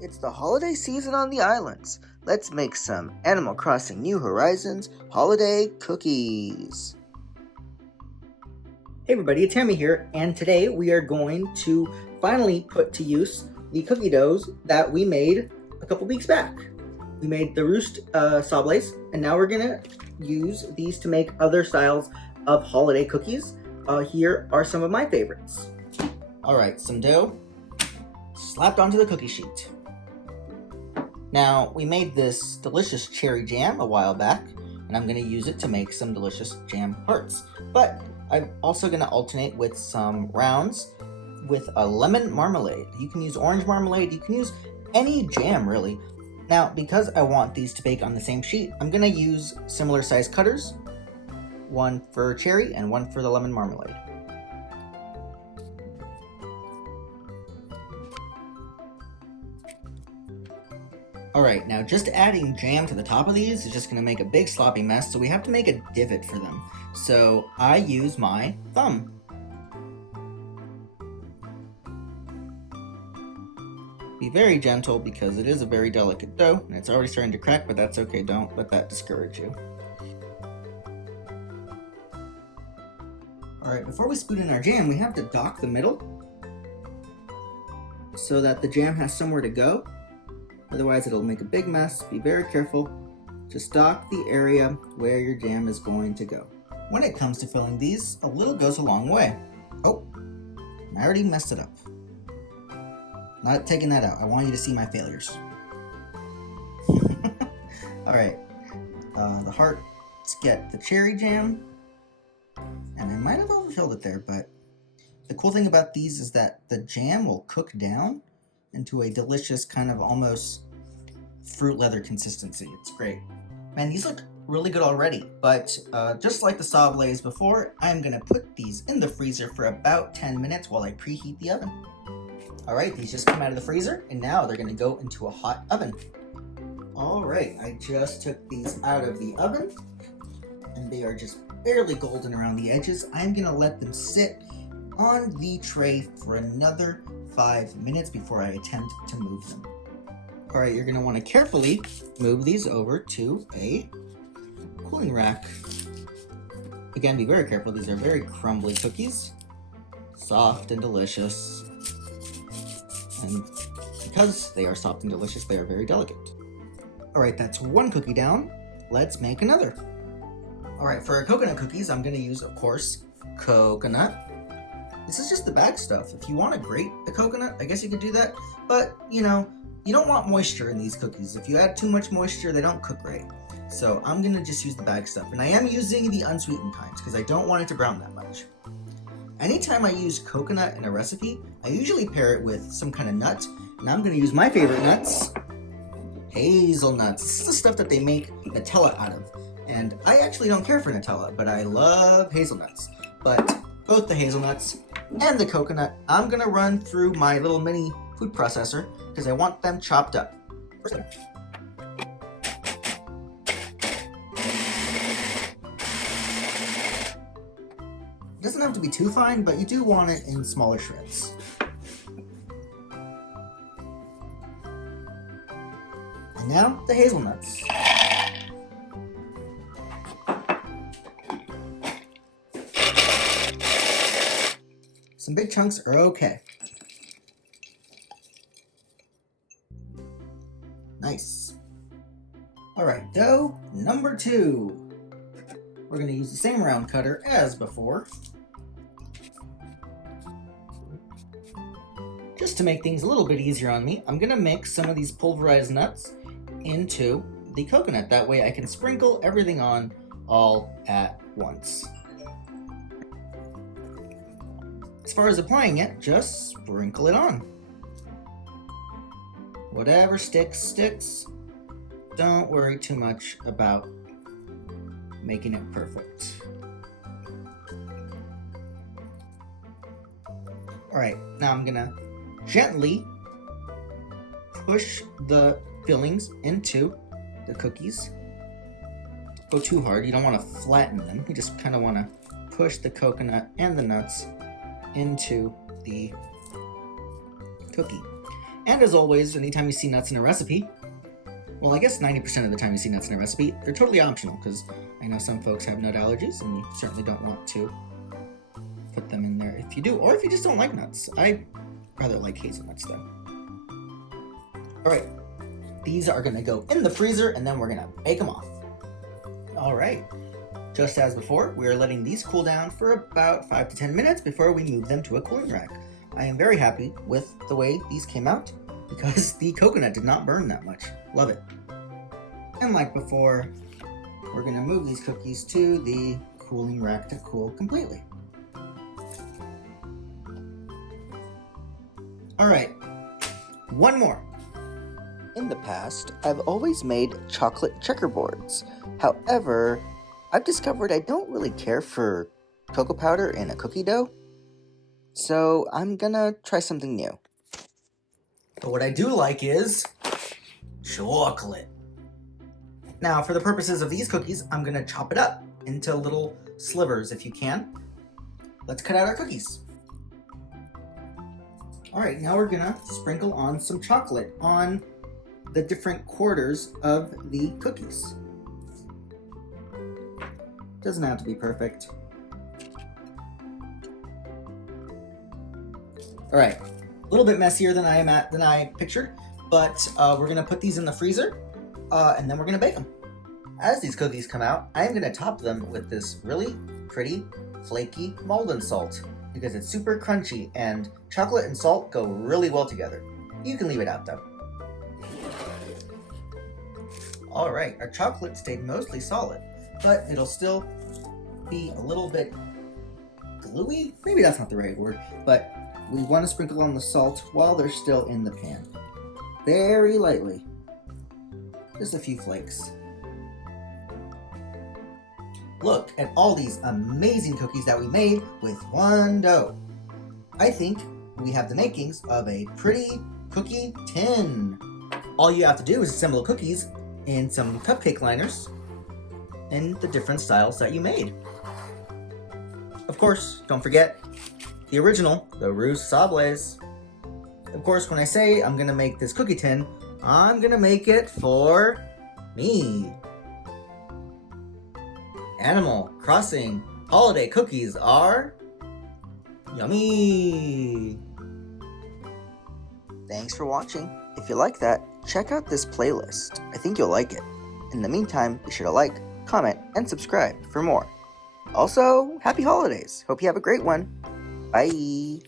It's the holiday season on the islands. Let's make some Animal Crossing New Horizons holiday cookies. Hey everybody, it's Jammy here, and today we are going to finally put to use the cookie doughs that we made a couple weeks back. We made the Roost Sables, and now we're gonna use these to make other styles of holiday cookies. Here are some of my favorites. Alright, some dough slapped onto the cookie sheet. Now, we made this delicious cherry jam a while back, and I'm going to use it to make some delicious jam hearts. But I'm also going to alternate with some rounds with a lemon marmalade. You can use orange marmalade, you can use any jam really. Now, because I want these to bake on the same sheet, I'm going to use similar size cutters, one for cherry and one for the lemon marmalade. Alright, now just adding jam to the top of these is just going to make a big sloppy mess, so we have to make a divot for them. So I use my thumb. Be very gentle because it is a very delicate dough, and it's already starting to crack, but that's okay, don't let that discourage you. Alright, before we spoon in our jam, we have to dock the middle so that the jam has somewhere to go. Otherwise, it'll make a big mess. Be very careful. Just dock the area where your jam is going to go. When it comes to filling these, a little goes a long way. Oh, I already messed it up. Not taking that out. I want you to see my failures. Alright, the hearts get the cherry jam. And I might have overfilled it there, but the cool thing about these is that the jam will cook down into a delicious kind of almost fruit leather consistency. It's great. Man, these look really good already, but just like the Sables before, I'm gonna put these in the freezer for about 10 minutes while I preheat the oven. Alright, these just came out of the freezer, and now they're gonna go into a hot oven. Alright, I just took these out of the oven, and they are just barely golden around the edges. I'm gonna let them sit on the tray for another 5 minutes before I attempt to move them. Alright, you're going to want to carefully move these over to a cooling rack. Again, be very careful. These are very crumbly cookies. Soft and delicious. And because they are soft and delicious, they are very delicate. Alright, that's one cookie down. Let's make another. Alright, for our coconut cookies, I'm going to use, of course, coconut. This is just the bag stuff. If you want to grate the coconut, I guess you could do that. But, you know, you don't want moisture in these cookies. If you add too much moisture, they don't cook great. So I'm going to just use the bag stuff. And I am using the unsweetened kinds because I don't want it to brown that much. Anytime I use coconut in a recipe, I usually pair it with some kind of nut. And I'm going to use my favorite nuts, hazelnuts. This is the stuff that they make Nutella out of. And I actually don't care for Nutella, but I love hazelnuts. But both the hazelnuts and the coconut, I'm gonna run through my little mini food processor because I want them chopped up. It doesn't have to be too fine, but you do want it in smaller shreds. And now the hazelnuts. Some big chunks are okay. Nice. Alright, dough number 2. We're going to use the same round cutter as before. Just to make things a little bit easier on me, I'm going to mix some of these pulverized nuts into the coconut. That way I can sprinkle everything on all at once. As far as applying it, just sprinkle it on. Whatever sticks, sticks. Don't worry too much about making it perfect. Alright, now I'm gonna gently push the fillings into the cookies. Go too hard, you don't want to flatten them. You just kind of want to push the coconut and the nuts into the cookie. And as always, anytime you see nuts in a recipe, well, I guess 90% of the time you see nuts in a recipe, they're totally optional, because I know some folks have nut allergies, and you certainly don't want to put them in there if you do, or if you just don't like nuts. I rather like hazelnuts, though. Alright, these are going to go in the freezer, and then we're going to bake them off. Alright, just as before, we are letting these cool down for about 5 to 10 minutes before we move them to a cooling rack. I am very happy with the way these came out, because the coconut did not burn that much. Love it. And like before, we're going to move these cookies to the cooling rack to cool completely. Alright, one more. In the past, I've always made chocolate checkerboards. However, I've discovered I don't really care for cocoa powder in a cookie dough, so I'm gonna try something new. But what I do like is chocolate. Now, for the purposes of these cookies, I'm going to chop it up into little slivers if you can. Let's cut out our cookies. Alright, now we're going to sprinkle on some chocolate on the different quarters of the cookies. Doesn't have to be perfect. Alright, a little bit messier than I pictured, but we're going to put these in the freezer, and then we're going to bake them. As these cookies come out, I'm going to top them with this really pretty, flaky Maldon salt, because it's super crunchy, and chocolate and salt go really well together. You can leave it out, though. Alright, our chocolate stayed mostly solid, but it'll still be a little bit gluey? Maybe that's not the right word, but we want to sprinkle on the salt while they're still in the pan. Very lightly. Just a few flakes. Look at all these amazing cookies that we made with one dough. I think we have the makings of a pretty cookie tin. All you have to do is assemble cookies in some cupcake liners in the different styles that you made. Of course, don't forget the original, the Roost Sables. Of course, when I say I'm gonna make this cookie tin, I'm gonna make it for me. Animal Crossing holiday cookies are yummy. Thanks for watching. If you like that, check out this playlist. I think you'll like it. In the meantime, be sure to like, comment, and subscribe for more. Also, happy holidays. Hope you have a great one. Bye.